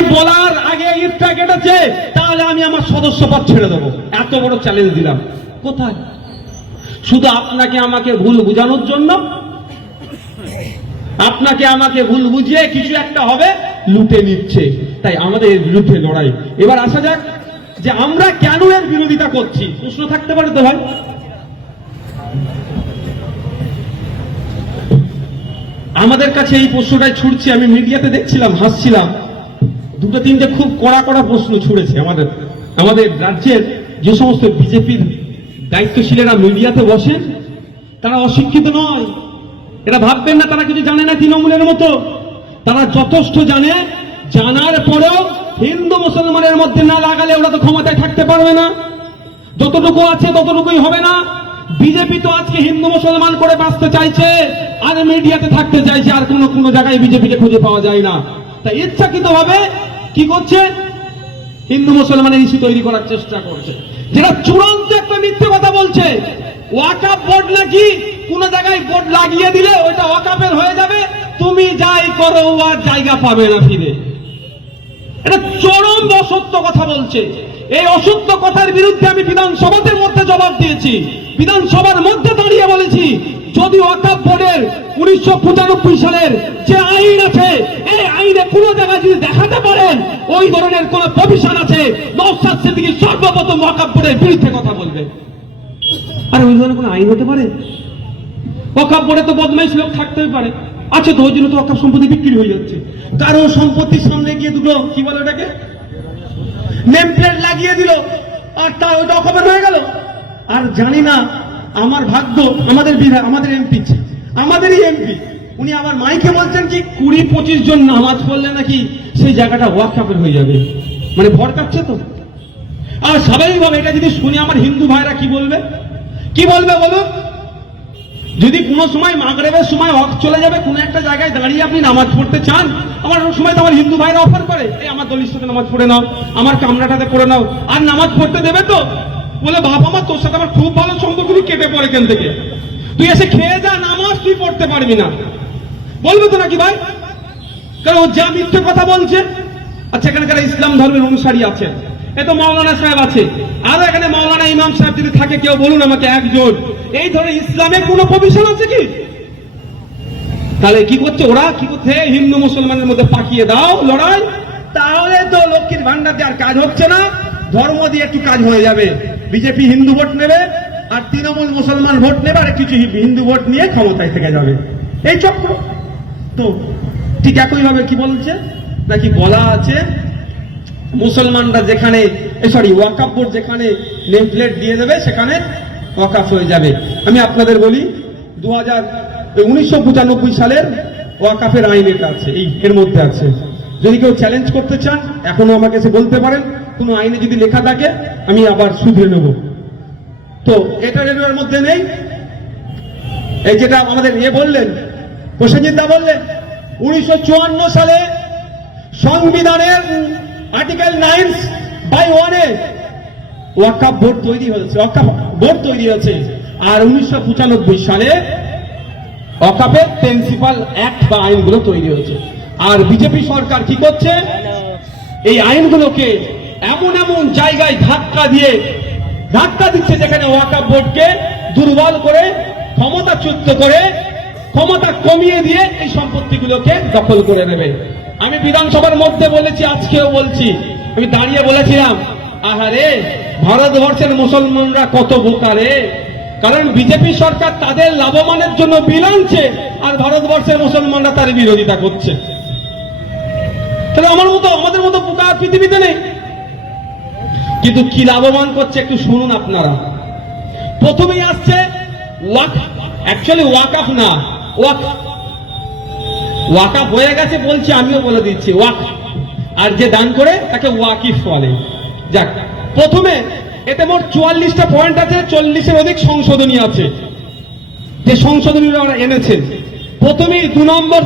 যদি বলার আগে ইটটা কেটেছে, তাহলে আমি আমার সদস্য পদ ছেড়ে দেবো। এত বড় চ্যালেঞ্জ দিলাম। কোথায়? শুধু আপনাকে আমাকে ভুল বোঝানোর জন্য? আপনাকে আমাকে ভুল বুঝিয়ে কিছু একটা হবে, লুটে নিচ্ছে। তাই আমাদের এর বিরুদ্ধে লড়াই। এবার আসা যাক যে আমরা কেন এর বিরোধিতা করছি। প্রশ্ন থাকতে পারে তো ভাই? আমাদের কাছে এই প্রশ্নটাই ছুটছি, আমি মিডিয়াতে দেখছিলাম, হাসছিলাম। দুটো তিনটে খুব কড়া কড়া প্রশ্ন ছুড়েছে আমাদের আমাদের রাজ্যের যে সমস্ত বিজেপির দায়িত্বশীলেরা মিডিয়াতে বসেন তারা অশিক্ষিত নয়। এরা ভাববেন না, তারা কিছু জানে না তৃণমূলের মতো। তারা যথেষ্ট জানে, জানার পরেও হিন্দু মুসলমানের মধ্যে না লাগালে ওরা তো ক্ষমতায় থাকতে পারবে না। যতটুকু আছে ততটুকুই হবে না। বিজেপি তো আজকে হিন্দু মুসলমান করে বাঁচতে চাইছে, আর মিডিয়াতে থাকতে চাইছে, আর কোনো কোনো জায়গায় বিজেপিকে খুঁজে পাওয়া যায় না। তাই ইচ্ছাকৃত ভাবে কি করছে? হিন্দু মুসলমানের ইস্যু তৈরি করার চেষ্টা করছে। যেটা চূড়ান্ত একটা মিথ্যে কথা বলছে। ওয়াকাপ বোর্ড নাকি কোন জায়গায় বোর্ড লাগিয়ে দিলে ওইটা ওয়াকাপের হয়ে যাবে। তুমি যাই করো আর জায়গা পাবে না ফিরে। এটা চরম অসত্য কথা বলছে। এই অসত্য কথার বিরুদ্ধে আমি বিধানসভাতে মধ্যে জবাব দিয়েছি। বিধানসভার মধ্যে দাঁড়িয়ে বলেছি যদি ওয়াকাপ বোর্ডের উনিশশো পঁচানব্বই সালের যে আইন আছে, এই আইনে কোন জায়গায় যদি দেখাতে পারেন, ওই ধরনের কোন প্রভিশন আছে নৌসাদ সিদ্দিকী সর্বপ্রথম ওয়াকাপ বোর্ডের বিরুদ্ধে কথা বলবে। আর ওই ধরনের কোন আইন হতে পারে? ওয়াকাপ বোর্ডে তো বদমাইশ লোক থাকতেই পারে। আছে তো ওই জন্য তো ওয়াকাপ সম্পত্তি বিক্রি হয়ে যাচ্ছে। কারও সম্পত্তির সামনে গিয়ে দুটো, কি বলে ওটাকে? নেম প্লেট লাগিয়ে দিল, আর তা ওটা অকমেন্ট হয়ে গেল। আর জানি না আমার ভাগ্য, আমাদের বিধায়ক, আমাদের এমপি আমাদেরই এমপি উনি আবার মাইকে বলছেন কি, কুড়ি পঁচিশ জন নামাজ পড়লে নাকি সেই জায়গাটা ওয়াকআপের হয়ে যাবে। মানে ভর কাটছে তো। আর স্বাভাবিকভাবে এটা যদি শুনে আমার হিন্দু ভাইরা কি বলবে? কি বলবে বলুন? যদি কোনো সময় মাগরেবের সময় অফ চলে যাবে, কোনো একটা জায়গায় দাঁড়িয়ে আপনি নামাজ পড়তে চান আমার সময় তো আমার হিন্দু ভাইরা অফার করে, এই আমার দলির সাথে নামাজ পড়ে নাও, আমার কামরাটাতে পড়ে নাও। আর নামাজ পড়তে দেবে তো? বলে বাপ আমার তোর সাথে আমার খুব ভালো সম্পর্ক তুই কেটে পড়ে এখান থেকে। তুই এসে খেয়ে যা নামাজ তুই পড়তে পারবি না। বলবে তো নাকি ভাই? কারণ ও যা মিথ্যে কথা বলছে আচ্ছা এখানে যারা ইসলাম ধর্মের অনুসারী আছেন এ তো মাওলানা সাহেব আছে। আরও এখানে মাওলানা ইমাম সাহেব যদি থাকে, কেউ বলুন আমাকে একজন। এই ধরনের ইসলামের কোনো প্রভিশন আছে কি? তাহলে কি করছে ওরা? কি করছে? হিন্দু মুসলমানের মধ্যে পাকিয়ে দাও লড়াই। তাহলে তো লক্ষ্মীর ভান্ডার আর কাজ হচ্ছে না। ধর্ম দিয়ে একটু কাজ হয়ে যাবে। বিজেপি হিন্দু ভোট নেবে আর তৃণমূল মুসলমান ভোট নেবে আর কিছু হিন্দু ভোট নিয়ে ক্ষমতায় থেকে যাবে। এই চক্র। তো ঠিক একই ভাবে কি বলছে? নাকি বলা আছে, মুসলমানরা যেখানে সরি ওয়াকাফ বোর্ড যেখানে নেম প্লেট দিয়ে দেবে, সেখানে ওয়াকাফ হয়ে যাবে। আমি আপনাদের বলি দু হাজার উনিশশো সালের ওয়াকাফের আইন এটা আছে, এই এর মধ্যে আছে। যদি কেউ চ্যালেঞ্জ করতে চান এখনও আমাকে এসে বলতে পারেন, কোনো আইনে যদি লেখা থাকে, আমি আবার শুধরে নেব। তো এটা রেডিওর মধ্যে নেই। এই যেটা আমাদের ইয়ে বললেন, প্রসেনজিৎ দা বললেন, উনিশশো চুয়ান্ন সালে সংবিধানের আর্টিকেল নাইন বাই ওয়ানে ওয়াকাপ বোর্ড তৈরি হয়েছে ওয়াকাপ বোর্ড তৈরি হয়েছে। আর উনিশশো পঁচানব্বই সালে ওয়াকাপের প্রিন্সিপাল অ্যাক্ট বা আইনগুলো তৈরি হয়েছে। আর বিজেপি সরকার কি করছে? এই আইনগুলোকে এমন এমন জায়গায় ধাক্কা দিয়ে, ধাক্কা দিচ্ছে যেখানে ওয়াকাপ বোর্ডকে দুর্বল করে, ক্ষমতাচ্যুত করে, ক্ষমতা কমিয়ে দিয়ে এই সম্পত্তিগুলোকে দখল করে নেবে। আমি বিধানসভার মধ্যে বলেছি, আজকেও বলছি, আমি দাঁড়িয়ে বলেছিলাম আহারে ভারতবর্ষের মুসলমানরা কত বোকা রে। কারণ বিজেপি সরকার তাদের লাভবানের জন্য বিল আনছে আর ভারতবর্ষের মুসলমানরা তার বিরোধিতা করছে। তাহলে আমার মতো, আমাদের মতো আর পৃথিবীতে নেই। কিন্তু কি লাভবান করছে একটু শুনুন আপনারা। প্রথমেই আসছে ওয়াক অ্যাকচুয়ালি না, ওয়াক। হয়ে গেছে বলছি, আমিও বলে দিচ্ছি, ওয়াক। আর যে দান করে তাকে ওয়াকিফ বলে। যাক, প্রথমে এতে মোট চুয়াল্লিশটা পয়েন্ট আছে, চল্লিশের অধিক সংশোধনী আছে। যে সংশোধনী আমরা এনেছে, প্রথমেই দু নম্বর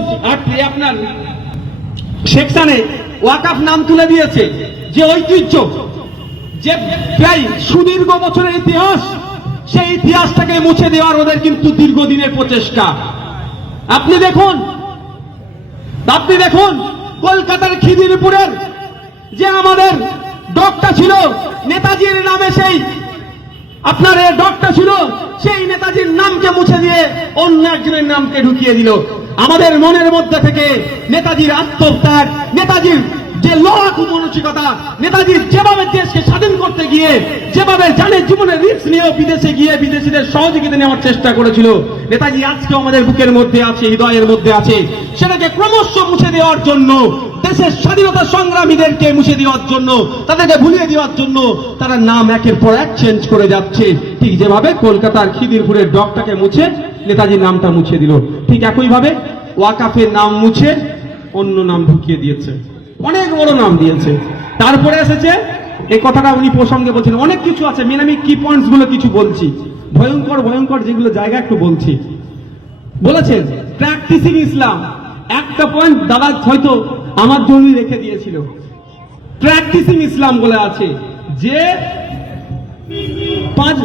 এ আপনার সেকশনে ওয়াকাফ নাম তুলে দিয়েছে যে ঐতিহ্য, যে প্রায় সুদীর্ঘ বছরের ইতিহাস, সেই ইতিহাসটাকে মুছে দেওয়ার ওদের কিন্তু দীর্ঘদিনের প্রচেষ্টা। আপনি দেখুন আপনি দেখুন কলকাতার খিদিরপুরের যে আমাদের ডকটা ছিল, নেতাজির নামে সেই আপনার ডকটা ছিল, সেই নেতাজির নামকে মুছে দিয়ে অন্য একজনের নামকে ঢুকিয়ে দিল। আমাদের মনের মধ্যে থেকে নেতাজির আত্মত্যাগ নেতাজির যে লড়াকু মানসিকতা, নেতাজির যেভাবে দেশকে স্বাধীন করতে গিয়ে, যেভাবে জানে জীবনের রিস্ক নিয়েও বিদেশে গিয়ে বিদেশিদের সহযোগিতা নেওয়ার চেষ্টা করেছিল, নেতাজি আজকেও আমাদের বুকের মধ্যে আছে, হৃদয়ের মধ্যে আছে। সেটাকে ক্রমশ মুছে দেওয়ার জন্য, দেশের স্বাধীনতা সংগ্রামীদেরকে মুছে দেওয়ার জন্য, তাদেরকে ভুলিয়ে দেওয়ার জন্য তারা নাম একের পর এক চেঞ্জ করে যাচ্ছে। ঠিক যেভাবে কলকাতার খিদিরপুরের ডকটাকে মুছে, নেতাজির নামটা মুছে দিল। ঠিক একইভাবে ওয়াকাফের নাম মুছে অন্য নাম ঢুকিয়ে দিয়েছে। অনেক বড় নাম দিয়েছে। তারপরে এসেছে, এই কথাটা উনি প্রসঙ্গে বলছেন অনেক কিছু আছে। মেন আমি কি পয়েন্টসগুলো কিছু বলছি। ভয়ঙ্কর ভয়ঙ্কর যেগুলো জায়গা একটু বলছি। বলেছেন প্র্যাকটিসিং ইসলাম একটা পয়েন্ট দাদা হয়তো আমার জন্যই রেখে দিয়েছিল। প্র্যাকটিসিং ইসলাম বলে আছে যে পাঁচ।